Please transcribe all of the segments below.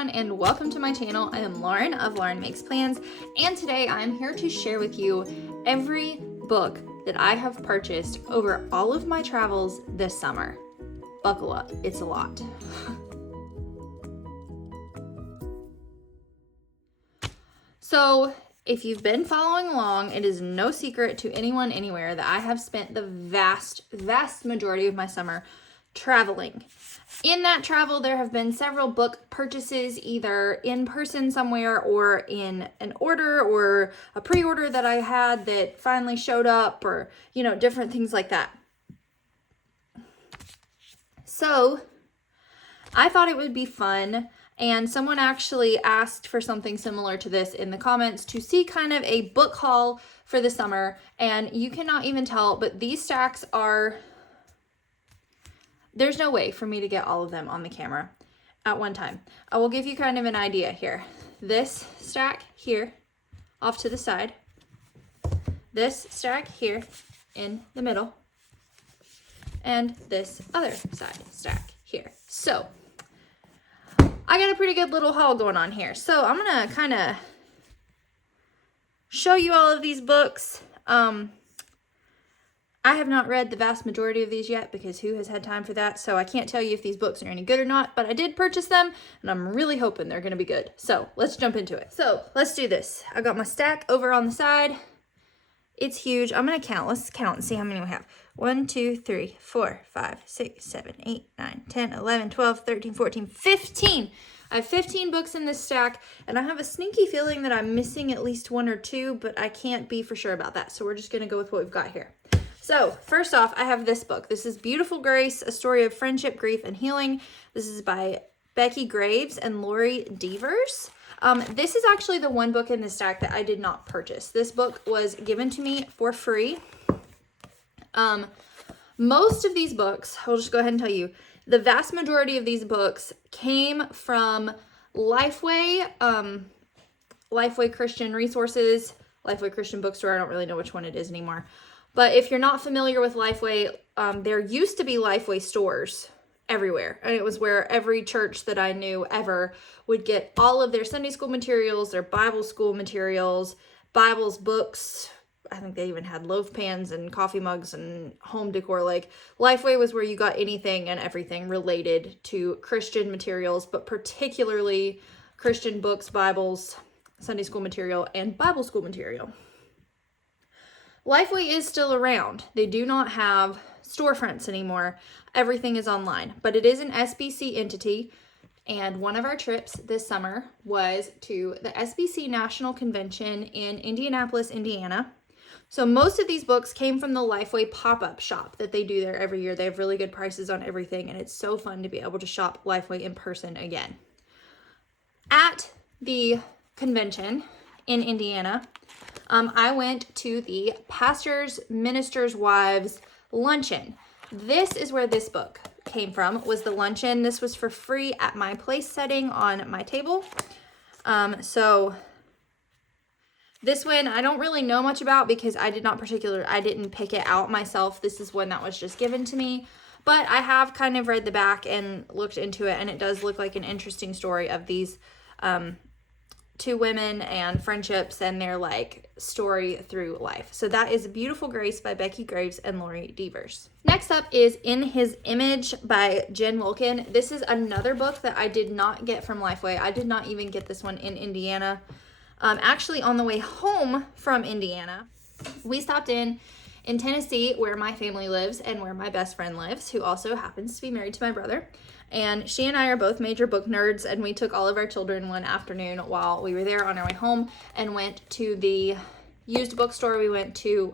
everyone, and welcome to my channel. I am Lauren of Lauren Makes Plans, and today I'm here to share with you every book that I have purchased over all of my travels this summer. Buckle up, it's a lot. So if you've been following along, it is no secret to anyone anywhere that I have spent the vast majority of my summer traveling. In that travel, there have been several book purchases, either in person somewhere or in an order or a pre-order that I had that finally showed up, or, you know, different things like that. So I thought it would be fun, and someone actually asked for something similar to this in the comments to see kind of a book haul for the summer. And you cannot even tell, but these stacks are... There's no way for me to get all of them on the camera at one time. I will give you kind of an idea here. This stack here off to the side, this stack here in the middle, and this other side stack here. So I got a pretty good little haul going on here. So I'm gonna kind of show you all of these books. I have not read the vast majority of these yet because who has had time for that? So I can't tell you if these books are any good or not, but I did purchase them and I'm really hoping they're going to be good. So let's jump into it. So let's do this. I got my stack over on the side. It's huge. I'm going to count. Let's count and see how many we have. 1, 2, 3, 4, 5, 6, 7, 8, 9, 10, 11, 12, 13, 14, 15. I have 15 books in this stack, and I have a sneaky feeling that I'm missing at least one or two, but I can't be for sure about that. So we're just going to go with what we've got here. So first off, I have this book. This is Beautiful Grace, A Story of Friendship, Grief, and Healing. This is by Becky Graves and Lori Devers. This is actually the one book in the stack that I did not purchase. This book was given to me for free. Most of these books, I'll just go ahead and tell you, the vast majority of these books came from Lifeway, Lifeway Christian Resources, Lifeway Christian Bookstore. I don't really know which one it is anymore. But if you're not familiar with Lifeway, there used to be Lifeway stores everywhere. And it was where every church that I knew ever would get all of their Sunday school materials, their Bible school materials, Bibles, books. I think they even had loaf pans and coffee mugs and home decor. Like, Lifeway was where you got anything and everything related to Christian materials, but particularly Christian books, Bibles, Sunday school material, and Bible school material. Lifeway is still around. They do not have storefronts anymore. Everything is online, but it is an SBC entity. And one of our trips this summer was to the SBC National Convention in Indianapolis, Indiana. So most of these books came from the Lifeway pop-up shop that they do there every year. They have really good prices on everything, and it's so fun to be able to shop Lifeway in person again. At the convention in Indiana, I went to the Pastors, Ministers' Wives luncheon. This is where this book came from, was the luncheon. This was for free at my place setting on my table. So this one I don't really know much about because I didn't pick it out myself. This is one that was just given to me. But I have kind of read the back and looked into it, and it does look like an interesting story of these two women and friendships and their like story through life. So that is Beautiful Grace by Becky Graves and Lori Devers. Next up is In His Image by Jen Wilkin. This is another book that I did not get from Lifeway. I did not even get this one in Indiana. Actually, on the way home from Indiana, we stopped in Tennessee, where my family lives and where my best friend lives, who also happens to be married to my brother. And she and I are both major book nerds, and we took all of our children one afternoon while we were there on our way home and went to the used bookstore. We went to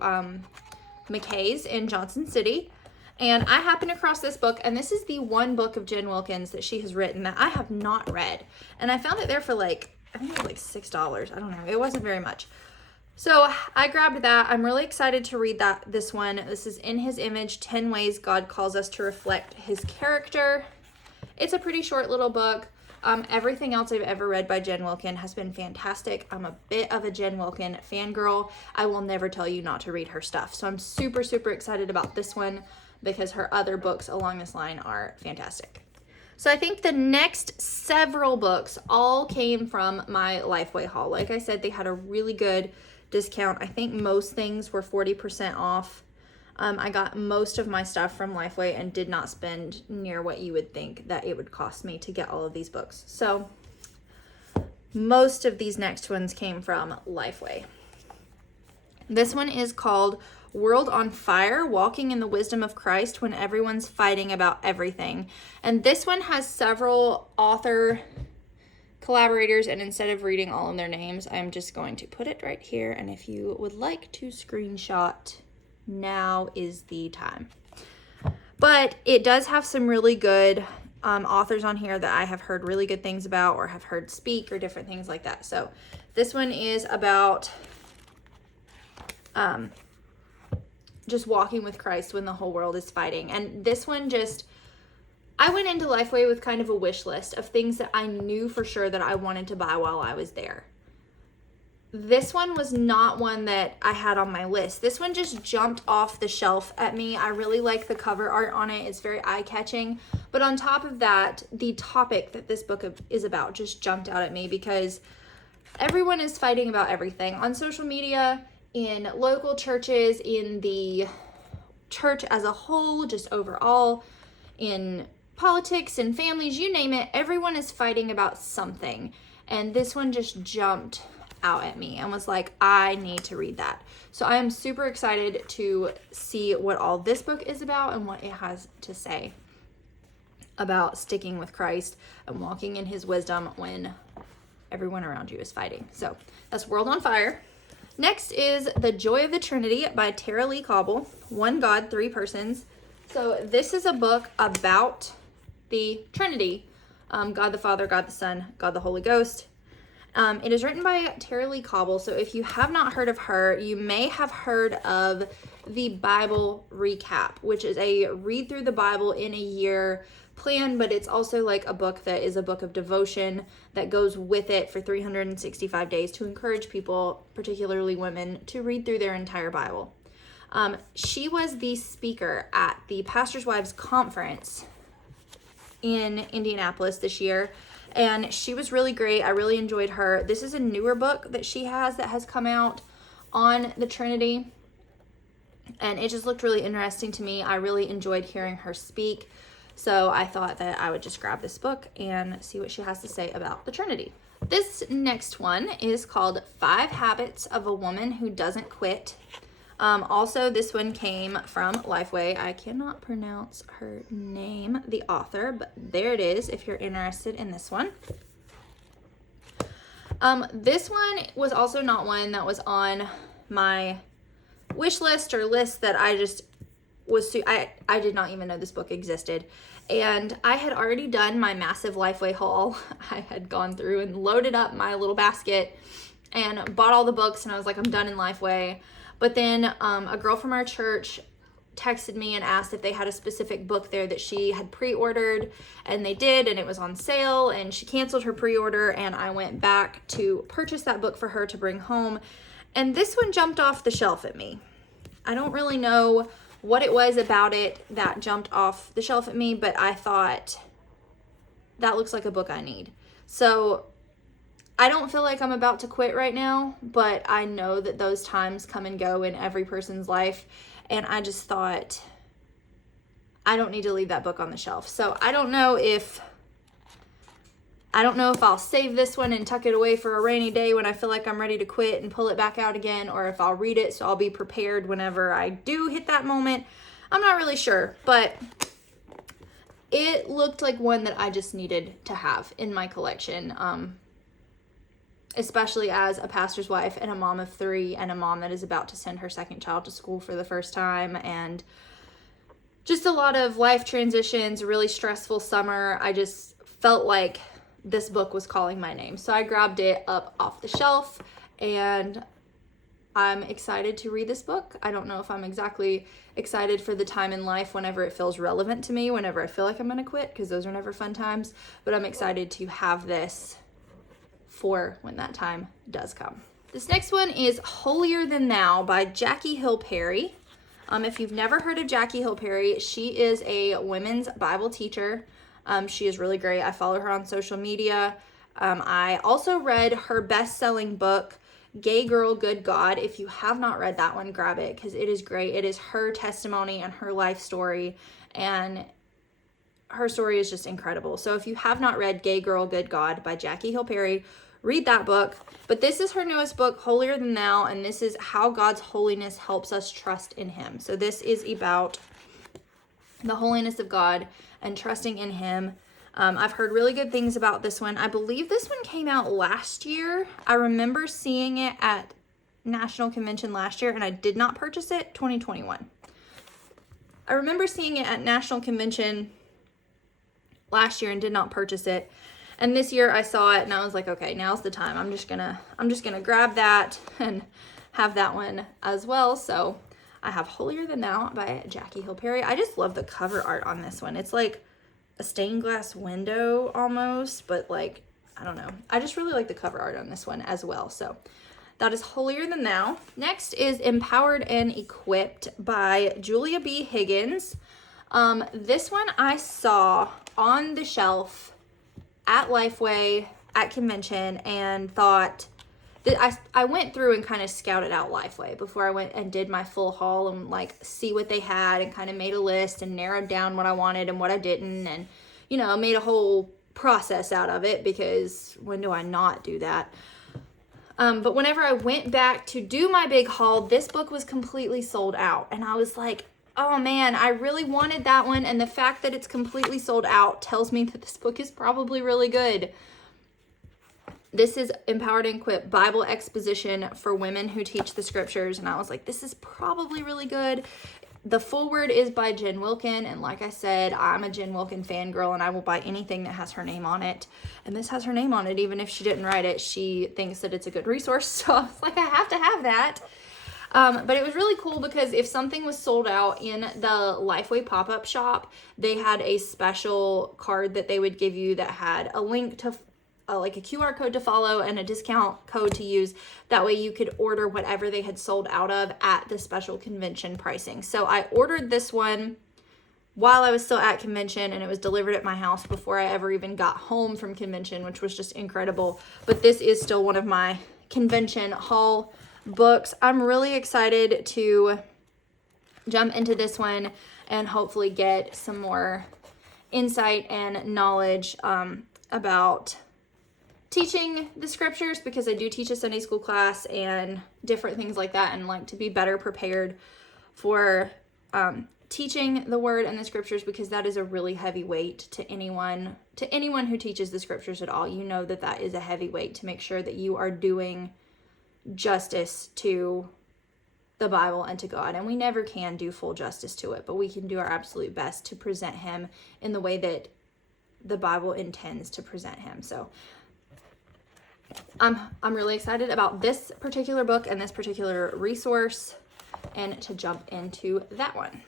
McKay's in Johnson City, and I happened across this book, and this is the one book of Jen Wilkins that she has written that I have not read. And I found it there for like, I think it was like $6. I don't know. It wasn't very much. So I grabbed that. I'm really excited to read this one. This is In His Image, 10 Ways God Calls Us to Reflect His Character. It's a pretty short little book. Everything else I've ever read by Jen Wilkin has been fantastic. I'm a bit of a Jen Wilkin fangirl. I will never tell you not to read her stuff. So I'm super excited about this one because her other books along this line are fantastic. So I think the next several books all came from my Lifeway haul. Like I said, they had a really good discount. I think most things were 40% off. I got most of my stuff from Lifeway and did not spend near what you would think that it would cost me to get all of these books. So most of these next ones came from Lifeway. This one is called World on Fire, Walking in the Wisdom of Christ When Everyone's Fighting About Everything. And this one has several author collaborators, and instead of reading all of their names, I'm just going to put it right here. And if you would like to screenshot, now is the time. But it does have some really good authors on here that I have heard really good things about or have heard speak or different things like that. So this one is about just walking with Christ when the whole world is fighting. And this one I went into Lifeway with kind of a wish list of things that I knew for sure that I wanted to buy while I was there. This one was not one that I had on my list. This one just jumped off the shelf at me. I really like the cover art on it. It's very eye-catching. But on top of that, the topic that this book is about just jumped out at me because everyone is fighting about everything. On social media, in local churches, in the church as a whole, just overall, in politics and families, you name it, everyone is fighting about something. And this one just jumped out at me and was like, I need to read that. So I am super excited to see what all this book is about and what it has to say about sticking with Christ and walking in his wisdom when everyone around you is fighting. So that's World on Fire. Next is The Joy of the Trinity by Tara-Leigh Cobble. One God, Three Persons. So this is a book about the Trinity. God the Father, God the Son, God the Holy Ghost. It is written by Tara-Leigh Cobble. So if you have not heard of her, you may have heard of the Bible Recap, which is a read through the Bible in a year plan, but it's also like a book that is a book of devotion that goes with it for 365 days to encourage people, particularly women, to read through their entire Bible. She was the speaker at the Pastors' Wives Conference in Indianapolis this year, and she was really great. I really enjoyed her. This is a newer book that she has that has come out on the Trinity, and it just looked really interesting to me. I really enjoyed hearing her speak, so I thought that I would just grab this book and see what she has to say about the Trinity. This next one is called 5 Habits of a Woman Who Doesn't Quit. Also, this one came from Lifeway. I cannot pronounce her name, the author, but there it is if you're interested in this one. This one was also not one that was on my wish list or list that I just was I did not even know this book existed. And I had already done my massive Lifeway haul. I had gone through and loaded up my little basket and bought all the books, and I was like, I'm done in Lifeway. But then a girl from our church texted me and asked if they had a specific book there that she had pre-ordered, and they did, and it was on sale, and she canceled her pre-order, and I went back to purchase that book for her to bring home, and this one jumped off the shelf at me. I don't really know what it was about it that jumped off the shelf at me, but I thought that looks like a book I need. So I don't feel like I'm about to quit right now, but I know that those times come and go in every person's life, and I just thought I don't need to leave that book on the shelf. So I don't know if I'll save this one and tuck it away for a rainy day when I feel like I'm ready to quit and pull it back out again, or if I'll read it so I'll be prepared whenever I do hit that moment. I'm not really sure, but it looked like one that I just needed to have in my collection. Especially as a pastor's wife and a mom of 3 and a mom that is about to send her second child to school for the first time, and just a lot of life transitions, a really stressful summer. I just felt like this book was calling my name. So I grabbed it up off the shelf, and I'm excited to read this book. I don't know if I'm exactly excited for the time in life whenever it feels relevant to me, whenever I feel like I'm going to quit, because those are never fun times, but I'm excited to have this for when that time does come. This next one is Holier Than Thou by Jackie Hill Perry. If you've never heard of Jackie Hill Perry, she is a women's Bible teacher. She is really great. I follow her on social media. I also read her best-selling book, Gay Girl, Good God. If you have not read that one, grab it because it is great. It is her testimony and her life story, and her story is just incredible. So if you have not read Gay Girl, Good God by Jackie Hill Perry, read that book. But this is her newest book, Holier Than Thou, and this is how God's holiness helps us trust in him. So this is about the holiness of God and trusting in him. I've heard really good things about this one. I believe this one came out last year. I remember seeing it at National Convention last year, and I did not purchase it. 2021. I remember seeing it at National Convention last year and did not purchase it. And this year I saw it and I was like, okay, now's the time. I'm just gonna grab that and have that one as well. So I have Holier Than Thou by Jackie Hill Perry. I just love the cover art on this one. It's like a stained glass window almost, but like, I don't know. I just really like the cover art on this one as well. So that is Holier Than Thou. Next is Empowered and Equipped by Julia B. Higgins. This one I saw on the shelf at Lifeway at convention and thought that I went through and kind of scouted out Lifeway before I went and did my full haul and like see what they had and kind of made a list and narrowed down what I wanted and what I didn't, and made a whole process out of it because when do I not do that? But whenever I went back to do my big haul, this book was completely sold out, and I was like, oh man, I really wanted that one, and the fact that it's completely sold out tells me that this book is probably really good. This is Empowered and Equipped, Bible Exposition for Women Who Teach the Scriptures, and I was like, this is probably really good. The foreword is by Jen Wilkin, and like I said, I'm a Jen Wilkin fangirl, and I will buy anything that has her name on it, and this has her name on it. Even if she didn't write it, she thinks that it's a good resource, so I was like, I have to have that. But it was really cool because if something was sold out in the Lifeway pop-up shop, they had a special card that they would give you that had a link to like a QR code to follow and a discount code to use. That way you could order whatever they had sold out of at the special convention pricing. So I ordered this one while I was still at convention, and it was delivered at my house before I ever even got home from convention, which was just incredible. But this is still one of my convention haul books. I'm really excited to jump into this one and hopefully get some more insight and knowledge about teaching the scriptures, because I do teach a Sunday school class and different things like that, and like to be better prepared for teaching the word and the scriptures, because that is a really heavy weight to anyone who teaches the scriptures at all. That is a heavy weight to make sure that you are doing justice to the Bible and to God, and we never can do full justice to it, but we can do our absolute best to present him in the way that the Bible intends to present him. So I'm really excited about this particular book and this particular resource, and to jump into that one.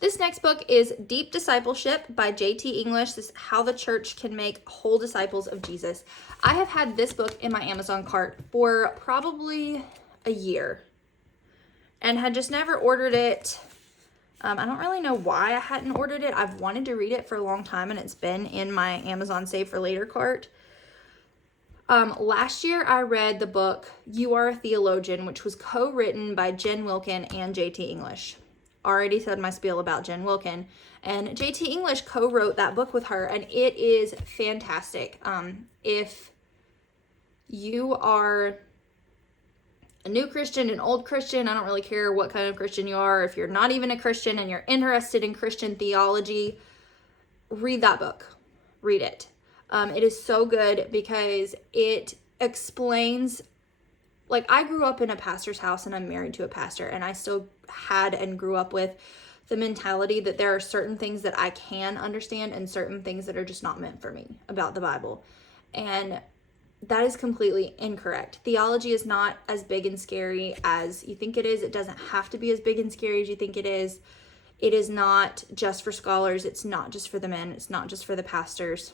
This next book is Deep Discipleship by J.T. English. This is How the Church Can Make Whole Disciples of Jesus. I have had this book in my Amazon cart for probably a year and had just never ordered it. I don't really know why I hadn't ordered it. I've wanted to read it for a long time, and it's been in my Amazon Save for Later cart. Last year I read the book You Are a Theologian, which was co-written by Jen Wilkin and J.T. English. Already said my spiel about Jen Wilkin, and J.T. English co-wrote that book with her, and it is fantastic. If you are a new Christian, an old Christian, I don't really care what kind of Christian you are. If you're not even a Christian and you're interested in Christian theology, read that book. Read it. It is so good because it explains, like, I grew up in a pastor's house and I'm married to a pastor, and I still had and grew up with the mentality that there are certain things that I can understand and certain things that are just not meant for me about the Bible. And that is completely incorrect. Theology is not as big and scary as you think it is. It doesn't have to be as big and scary as you think it is. It is not just for scholars. It's not just for the men. It's not just for the pastors.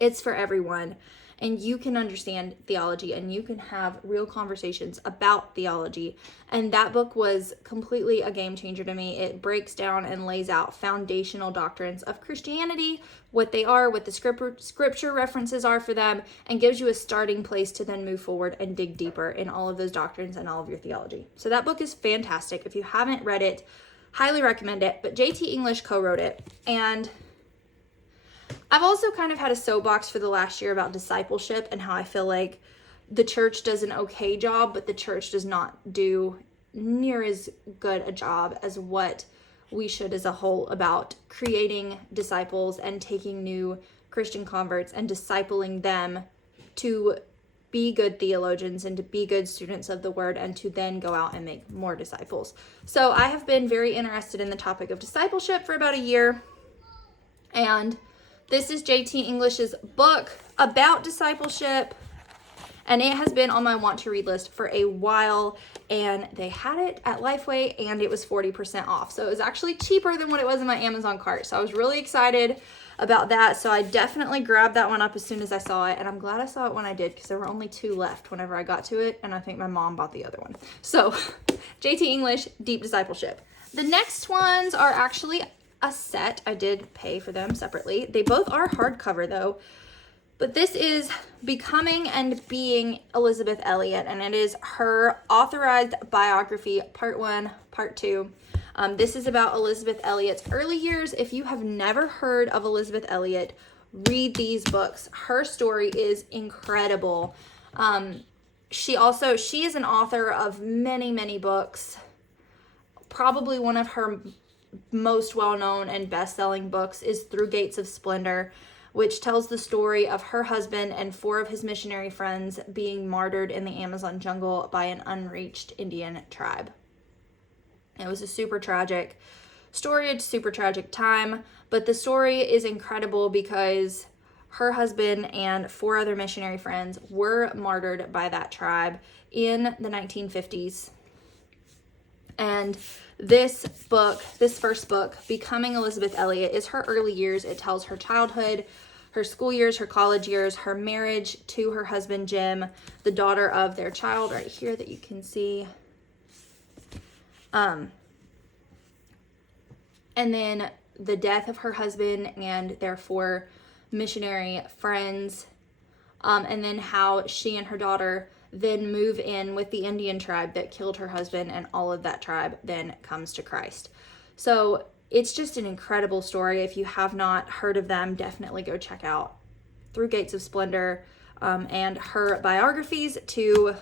It's for everyone. and you can understand theology and you can have real conversations about theology. And that book was completely a game changer to me. It breaks down and lays out foundational doctrines of Christianity, what they are, what the scripture references are for them, and gives you a starting place to then move forward and dig deeper in all of those doctrines and all of your theology. So that book is fantastic. If you haven't read it, highly recommend it. But JT English co-wrote it. And I've also kind of had a soapbox for the last year about discipleship and how I feel like the church does an okay job, but the church does not do near as good a job as what we should as a whole about creating disciples and taking new Christian converts and discipling them to be good theologians and to be good students of the word and to then go out and make more disciples. So I have been very interested in the topic of discipleship for about a year, and this is JT English's book about discipleship, and it has been on my want to read list for a while, and they had it at Lifeway and it was 40% off. So it was actually cheaper than what it was in my Amazon cart. So I was really excited about that. So I definitely grabbed that one up as soon as I saw it, and I'm glad I saw it when I did because there were only 2 left whenever I got to it, and I think my mom bought the other one. So JT English, Deep Discipleship. The next ones are actually a set. I did pay for them separately. They both are hardcover though. But this is Becoming and Being Elisabeth Elliot, and it is her authorized biography, part 1, part 2. This is about Elisabeth Elliot's early years. If you have never heard of Elisabeth Elliot, read these books. Her story is incredible. She is an author of many, many books. Probably one of her most well-known and best-selling books is Through Gates of Splendor, which tells the story of her husband and 4 of his missionary friends being martyred in the Amazon jungle by an unreached Indian tribe. It was a super tragic story, a super tragic time, but the story is incredible because her husband and 4 other missionary friends were martyred by that tribe in the 1950s. And this first book, Becoming Elisabeth Elliot, is her early years. It tells her childhood, her school years, her college years, her marriage to her husband, Jim, the daughter of their child right here that you can see. And then the death of her husband and their 4 missionary friends. And then how she and her daughter then move in with the Indian tribe that killed her husband, and all of that tribe then comes to Christ. So it's just an incredible story. If you have not heard of them, definitely go check out Through Gates of Splendor and her biographies to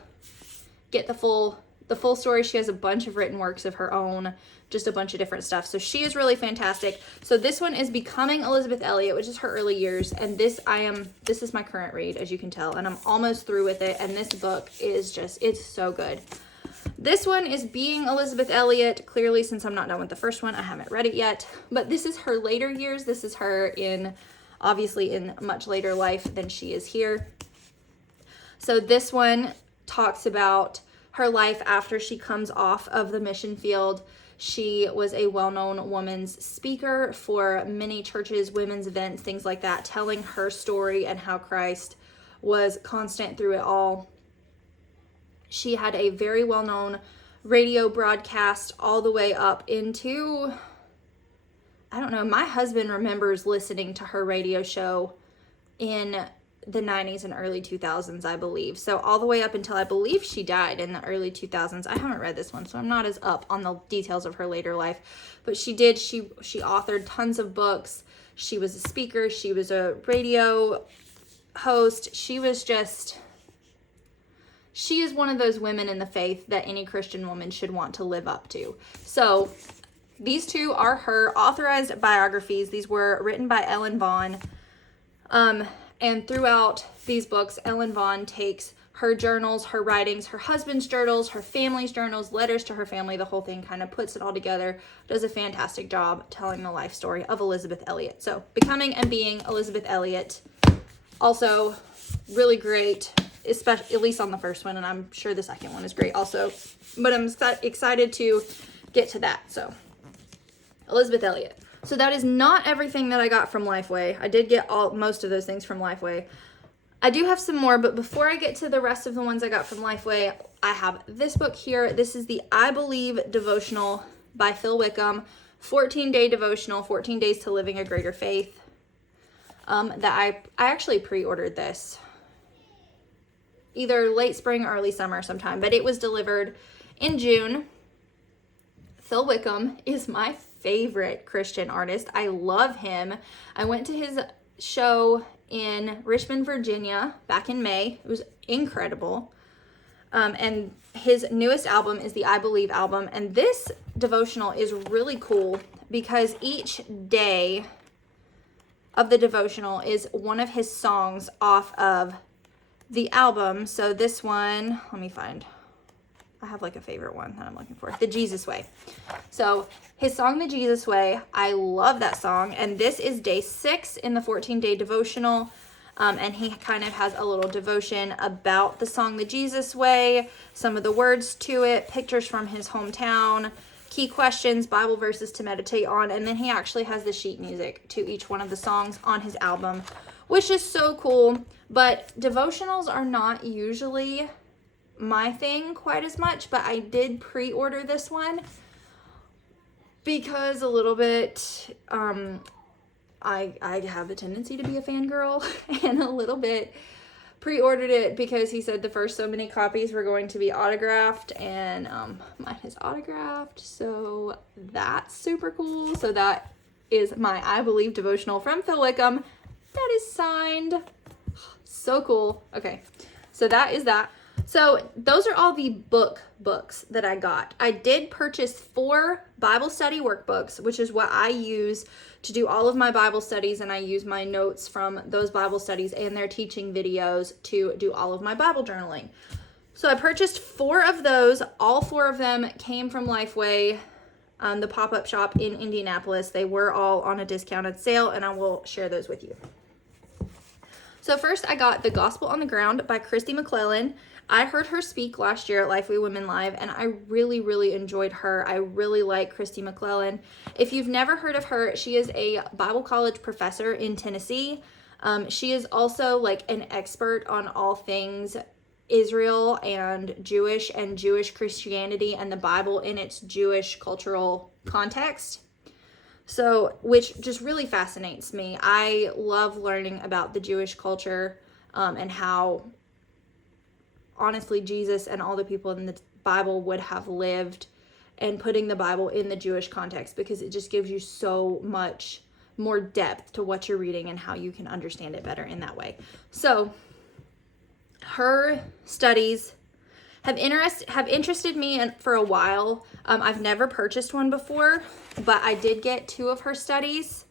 get the full story. She has a bunch of written works of her own, just a bunch of different stuff. So she is really fantastic. So this one is Becoming Elisabeth Elliot, which is her early years. And this is my current read, as you can tell, and I'm almost through with it. And this book is just, it's so good. This one is Being Elisabeth Elliot. Clearly, since I'm not done with the first one, I haven't read it yet, but this is her later years. This is her obviously in much later life than she is here. So this one talks about her life after she comes off of the mission field. She was a well-known woman's speaker for many churches, women's events, things like that, telling her story and how Christ was constant through it all. She had a very well-known radio broadcast all the way up into, I don't know, my husband remembers listening to her radio show in the 90s and early 2000s, I believe. So all the way up until I believe she died in the early 2000s. I haven't read this one, so I'm not as up on the details of her later life. But she authored tons of books. She was a speaker. She was a radio host. She is one of those women in the faith that any Christian woman should want to live up to. So these 2 are her authorized biographies. These were written by Ellen Vaughn. And throughout these books, Ellen Vaughn takes her journals, her writings, her husband's journals, her family's journals, letters to her family, the whole thing, kind of puts it all together, does a fantastic job telling the life story of Elisabeth Elliot. So Becoming and Being Elisabeth Elliot, also really great, especially at least on the first one, and I'm sure the second one is great also, but I'm excited to get to that. So Elisabeth Elliot. So that is not everything that I got from Lifeway. I did get most of those things from Lifeway. I do have some more, but before I get to the rest of the ones I got from Lifeway, I have this book here. This is the I Believe devotional by Phil Wickham, 14-day devotional, 14 days to living a greater faith. That I actually pre-ordered this either late spring or early summer sometime, but it was delivered in June. Phil Wickham is my favorite Christian artist. I love him. I went to his show in Richmond, Virginia back in May. It was incredible. And his newest album is the I Believe album. And this devotional is really cool because each day of the devotional is one of his songs off of the album. So this one, let me find, I have like a favorite one that I'm looking for, The Jesus Way. So his song, The Jesus Way, I love that song. And this is day 6 in the 14-day devotional. And he kind of has a little devotion about the song, The Jesus Way, some of the words to it, pictures from his hometown, key questions, Bible verses to meditate on. And then he actually has the sheet music to each one of the songs on his album, which is so cool. But devotionals are not usually my thing quite as much, but I did pre-order this one because a little bit, I have a tendency to be a fangirl, and a little bit pre-ordered it because he said the first so many copies were going to be autographed, and mine is autographed, so that's super cool. So that is my I Believe devotional from Phil Wickham that is signed. So cool. Okay, so that is that. So those are all the books that I got. I did purchase 4 Bible study workbooks, which is what I use to do all of my Bible studies, and I use my notes from those Bible studies and their teaching videos to do all of my Bible journaling. So I purchased 4 of those. All 4 of them came from Lifeway, the pop-up shop in Indianapolis. They were all on a discounted sale, and I will share those with you. So first I got The Gospel on the Ground by Christy McClellan. I heard her speak last year at Lifeway Women Live, and I really, really enjoyed her. I really like Christy McClellan. If you've never heard of her, she is a Bible college professor in Tennessee. She is also like an expert on all things Israel and Jewish Christianity and the Bible in its Jewish cultural context. So, which just really fascinates me. I love learning about the Jewish culture and how honestly Jesus and all the people in the Bible would have lived, and putting the Bible in the Jewish context, because it just gives you so much more depth to what you're reading and how you can understand it better in that way. So her studies have interested me for a while. I've never purchased one before, but I did get 2 of her studies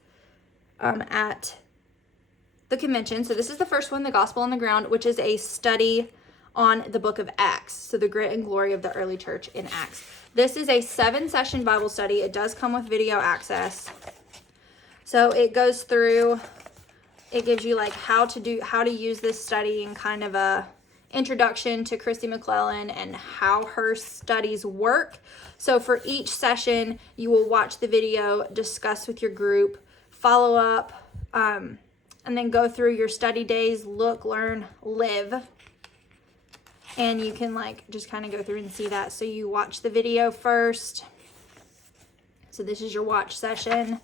at the convention. So this is the first one, The Gospel on the Ground, which is a study on the book of Acts, so the grit and glory of the early church in Acts. This is a 7-session Bible study. It does come with video access. So it goes through, it gives you like how to use this study, and kind of a introduction to Christy McClellan and how her studies work. So for each session, you will watch the video, discuss with your group, follow up, and then go through your study days, look, learn, live. And you can like just kind of go through and see that. So you watch the video first. So this is your watch session.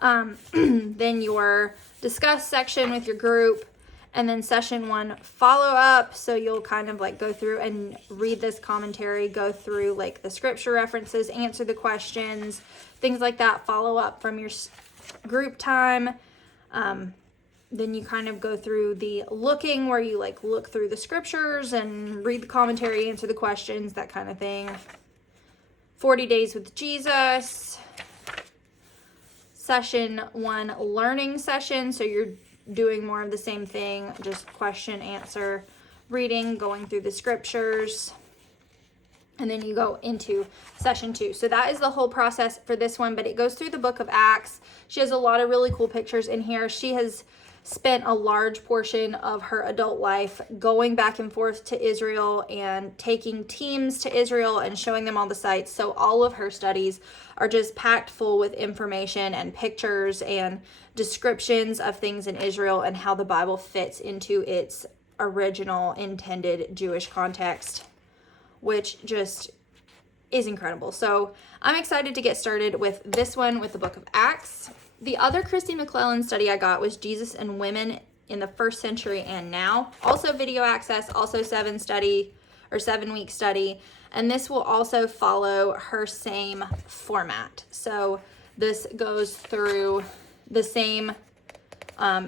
Then your discuss section with your group. And then session 1, follow up. So you'll kind of like go through and read this commentary, go through like the scripture references, answer the questions, things like that. Follow up from your group time. Then you kind of go through the looking, where you like look through the scriptures and read the commentary, answer the questions, that kind of thing. 40 Days with Jesus. Session 1, learning session. So you're doing more of the same thing, just question, answer, reading, going through the scriptures. And then you go into session 2. So that is the whole process for this one, but it goes through the book of Acts. She has a lot of really cool pictures in here. She has spent a large portion of her adult life going back and forth to Israel and taking teams to Israel and showing them all the sites. So all of her studies are just packed full with information and pictures and descriptions of things in Israel and how the Bible fits into its original intended Jewish context, which just is incredible. So I'm excited to get started with this one with the book of Acts. The other Christy McClellan study I got was Jesus and Women in the First Century and Now. Also video access, also 7-week study. And this will also follow her same format. So this goes through the same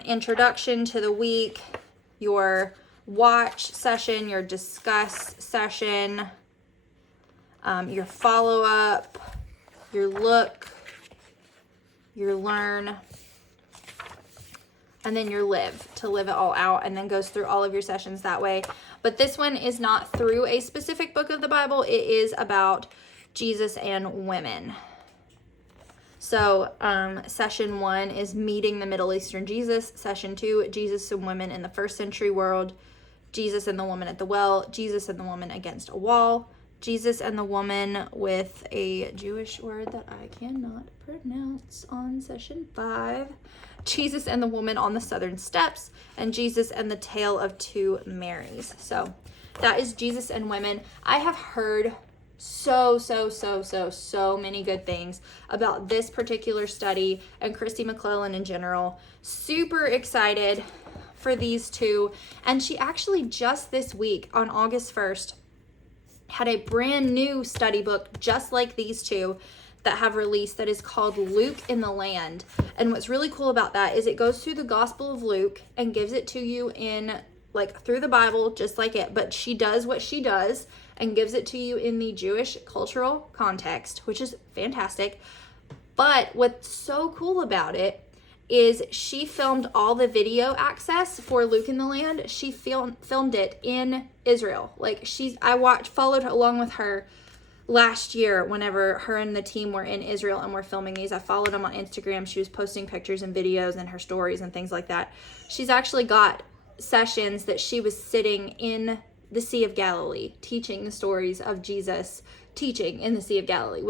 introduction to the week, your watch session, your discuss session, your follow-up, your look, your learn, and then your live, to live it all out, and then goes through all of your sessions that way. But this one is not through a specific book of the Bible. It is about Jesus and women. So session 1 is meeting the Middle Eastern Jesus. Session 2, Jesus and women in the first century world. Jesus and the woman at the well. Jesus and the woman against a wall. Jesus and the woman with a Jewish word that I cannot pronounce on session 5. Jesus and the woman on the southern steps. And Jesus and the tale of two Marys. So that is Jesus and women. I have heard so many good things about this particular study and Christy McClellan in general. Super excited for these two. And she actually just this week on August 1st had a brand new study book just like these two that have released that is called Luke in the Land. And what's really cool about that is it goes through the Gospel of Luke and gives it to you in like through the Bible just like it, but she does what she does and gives it to you in the Jewish cultural context, which is fantastic. But what's so cool about it is she filmed all the video access for Luke in the Land. She filmed it in Israel. Like I followed along with her last year whenever her and the team were in Israel and were filming these. I followed them on Instagram. She was posting pictures and videos and her stories and things like that. She's actually got sessions that she was sitting in the Sea of Galilee teaching the stories of Jesus teaching in the Sea of Galilee,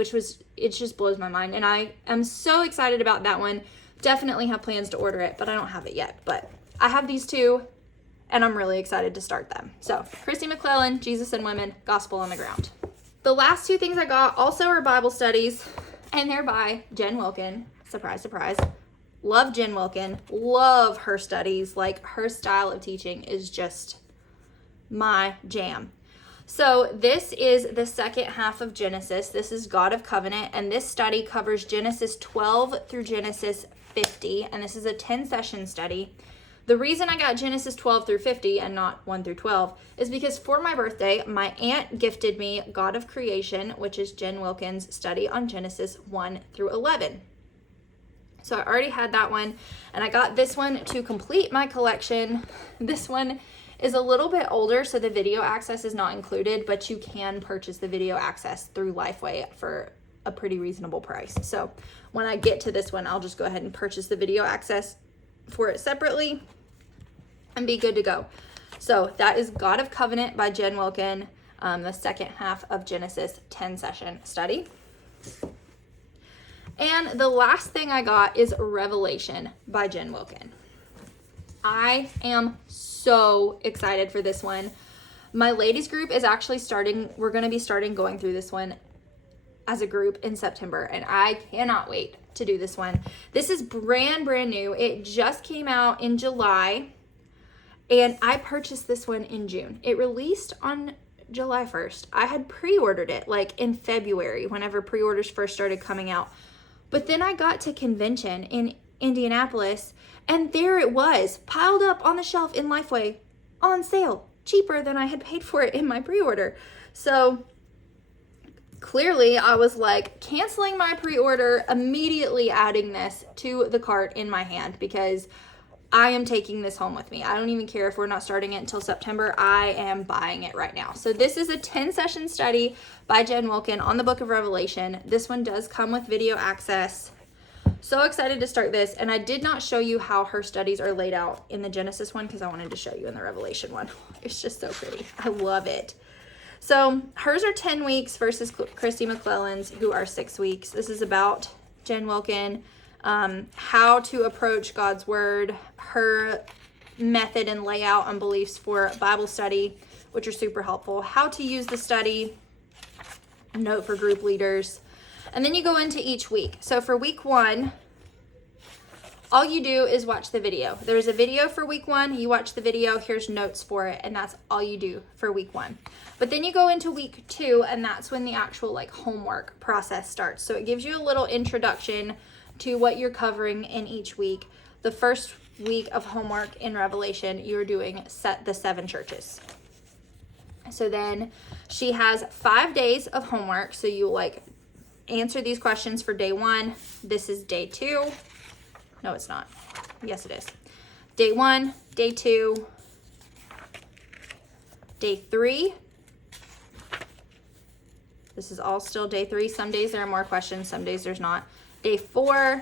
it just blows my mind. And I am so excited about that one. Definitely have plans to order it, but I don't have it yet. But I have these two, and I'm really excited to start them. So, Christy McClellan, Jesus and Women, Gospel on the Ground. The last two things I got also are Bible studies, and they're by Jen Wilkin. Surprise, surprise. Love Jen Wilkin. Love her studies. Like, her style of teaching is just my jam. So this is the second half of Genesis. This is God of Covenant, and this study covers Genesis 12 through Genesis 50, and this is a 10-session study. The reason I got Genesis 12 through 50 and not 1 through 12 is because for my birthday, my aunt gifted me God of Creation, which is Jen Wilkin's study on Genesis 1 through 11. So I already had that one, and I got this one to complete my collection. This one is a little bit older, so the video access is not included, but you can purchase the video access through Lifeway for a pretty reasonable price. So when I get to this one, I'll just go ahead and purchase the video access for it separately and be good to go. So that is God of Covenant by Jen Wilkin, the second half of Genesis 10-session study. And the last thing I got is Revelation by Jen Wilkin. I am so excited for this one. My ladies group is actually we're going to be starting going through this one as a group in September, and I cannot wait to do this one. This is brand new. It just came out in July, and I purchased this one in June. It released on July 1st. I had pre-ordered it like in February, whenever pre-orders first started coming out. But then I got to convention in Indianapolis, and there it was, piled up on the shelf in Lifeway, on sale, cheaper than I had paid for it in my pre-order. So clearly I was like canceling my pre-order, immediately adding this to the cart in my hand, because I am taking this home with me. I don't even care if we're not starting it until September. I am buying it right now. So this is a 10-session study by Jen Wilkin on the book of Revelation. This one does come with video access. So excited to start this. And I did not show you how her studies are laid out in the Genesis one because I wanted to show you in the Revelation one. It's just so pretty. I love it. So hers are 10 weeks versus Christy McClellan's, who are 6 weeks. This is about Jen Wilkin, how to approach God's word, her method and layout and beliefs for Bible study, which are super helpful, how to use the study, note for group leaders. And then you go into each week. So for week 1, all you do is watch the video. There's a video for week 1. You watch the video. Here's notes for it. And that's all you do for week 1. But then you go into week 2, and that's when the actual like homework process starts. So it gives you a little introduction to what you're covering in each week. The first week of homework in Revelation, you're doing the 7 churches. So then she has 5 days of homework. So you like answer these questions for day 1. This is day 2. No, it's not. Yes, it is. Day 1, day 2, day 3. This is all still day 3. Some days there are more questions, some days there's not. Day 4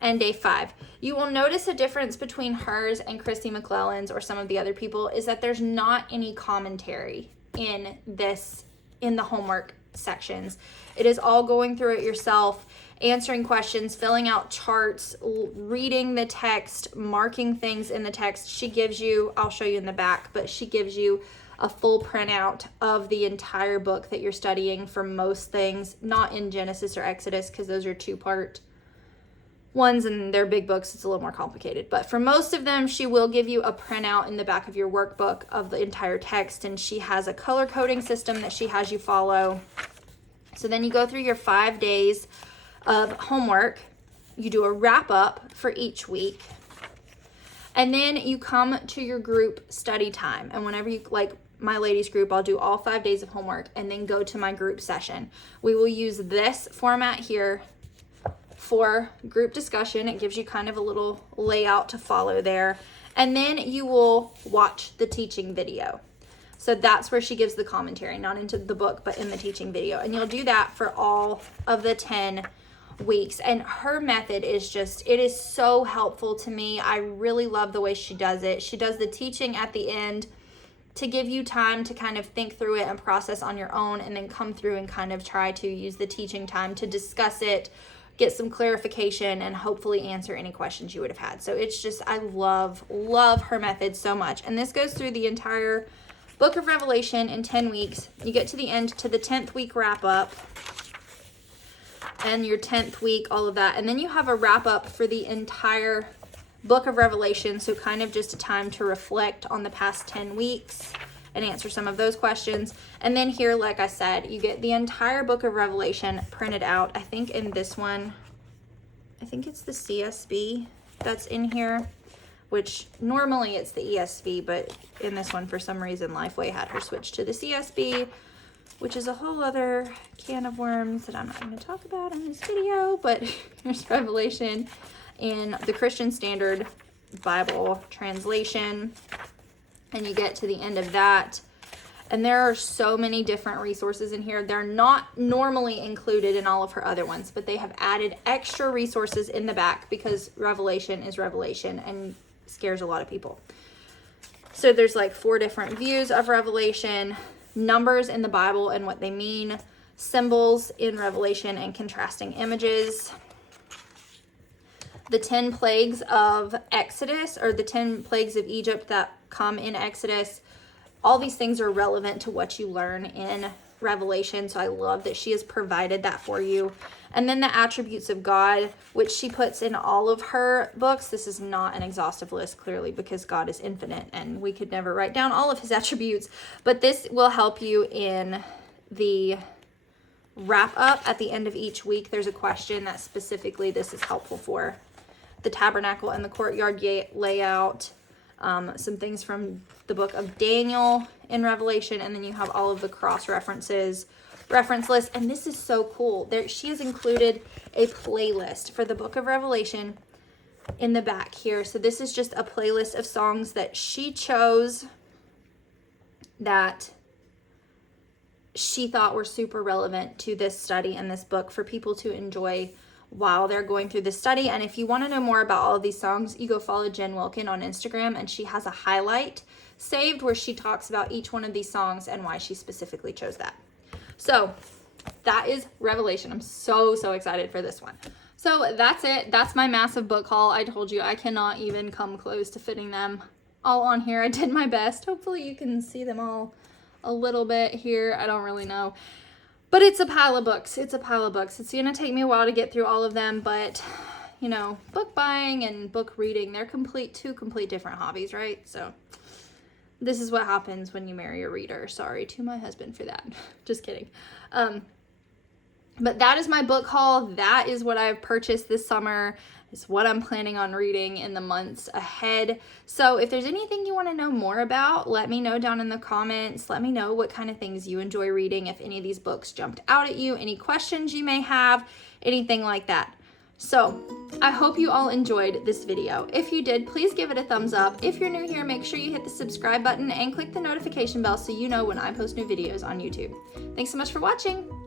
and day 5. You will notice a difference between hers and Christy McClellan's or some of the other people is that there's not any commentary in the homework sections. It is all going through it yourself, answering questions, filling out charts, reading the text, marking things in the text. She gives you, I'll show you in the back, but she gives you a full printout of the entire book that you're studying for most things, not in Genesis or Exodus because those are 2-part ones and they're big books. It's a little more complicated. But for most of them, she will give you a printout in the back of your workbook of the entire text, and she has a color coding system that she has you follow. So then you go through your 5 days of homework. You do a wrap up for each week. And then you come to your group study time. And whenever you, like my ladies group, I'll do all 5 days of homework and then go to my group session. We will use this format here for group discussion. It gives you kind of a little layout to follow there. And then you will watch the teaching video. So that's where she gives the commentary, not into the book, but in the teaching video. And you'll do that for all of the 10 weeks. And her method is just, it is so helpful to me. I really love the way she does it. She does the teaching at the end to give you time to kind of think through it and process on your own, and then come through and kind of try to use the teaching time to discuss it, get some clarification, and hopefully answer any questions you would have had. So it's just, I love her method so much. And this goes through the entire book of Revelation in 10 weeks. You get to the end, to the 10th week wrap up, and your 10th week, all of that. And then you have a wrap up for the entire book of Revelation. So kind of just a time to reflect on the past 10 weeks and answer some of those questions. And then here, like I said, you get the entire book of Revelation printed out. I think in this one, I think it's the CSB that's in here, which normally it's the ESV, but in this one, for some reason, Lifeway had her switch to the CSB, which is a whole other can of worms that I'm not going to talk about in this video. But here's Revelation in the Christian Standard Bible translation. And you get to the end of that, and there are so many different resources in here. They're not normally included in all of her other ones, but they have added extra resources in the back because Revelation is Revelation and scares a lot of people. So there's like 4 different views of Revelation, numbers in the Bible and what they mean, symbols in Revelation and contrasting images, the 10 plagues of Exodus, or the 10 plagues of Egypt that come in Exodus. All these things are relevant to what you learn in Revelation. So I love that she has provided that for you. And then the attributes of God, which she puts in all of her books. This is not an exhaustive list, clearly, because God is infinite and we could never write down all of his attributes. But this will help you in the wrap up at the end of each week. There's a question that specifically this is helpful for. The tabernacle and the courtyard layout, some things from the book of Daniel in Revelation, and then you have all of the cross references, reference list. And this is so cool. She has included a playlist for the book of Revelation in the back here. So this is just a playlist of songs that she chose that she thought were super relevant to this study and this book for people to enjoy while they're going through the study. And if you want to know more about all of these songs, you go follow Jen Wilkin on Instagram, and she has a highlight saved where she talks about each one of these songs and why she specifically chose that. So that is Revelation. I'm so excited for this one. So that's it. That's my massive book haul. I told you I cannot even come close to fitting them all on here. I did my best. Hopefully you can see them all a little bit here. I don't really know. But it's a pile of books. It's a pile of books. It's going to take me a while to get through all of them, but you know, book buying and book reading, they're two complete different hobbies, right? So this is what happens when you marry a reader. Sorry to my husband for that. Just kidding. But that is my book haul. That is what I've purchased this summer. It's what I'm planning on reading in the months ahead. So if there's anything you want to know more about, let me know down in the comments. Let me know what kind of things you enjoy reading, if any of these books jumped out at you, any questions you may have, anything like that. So I hope you all enjoyed this video. If you did, please give it a thumbs up. If you're new here, make sure you hit the subscribe button and click the notification bell so you know when I post new videos on YouTube. Thanks so much for watching.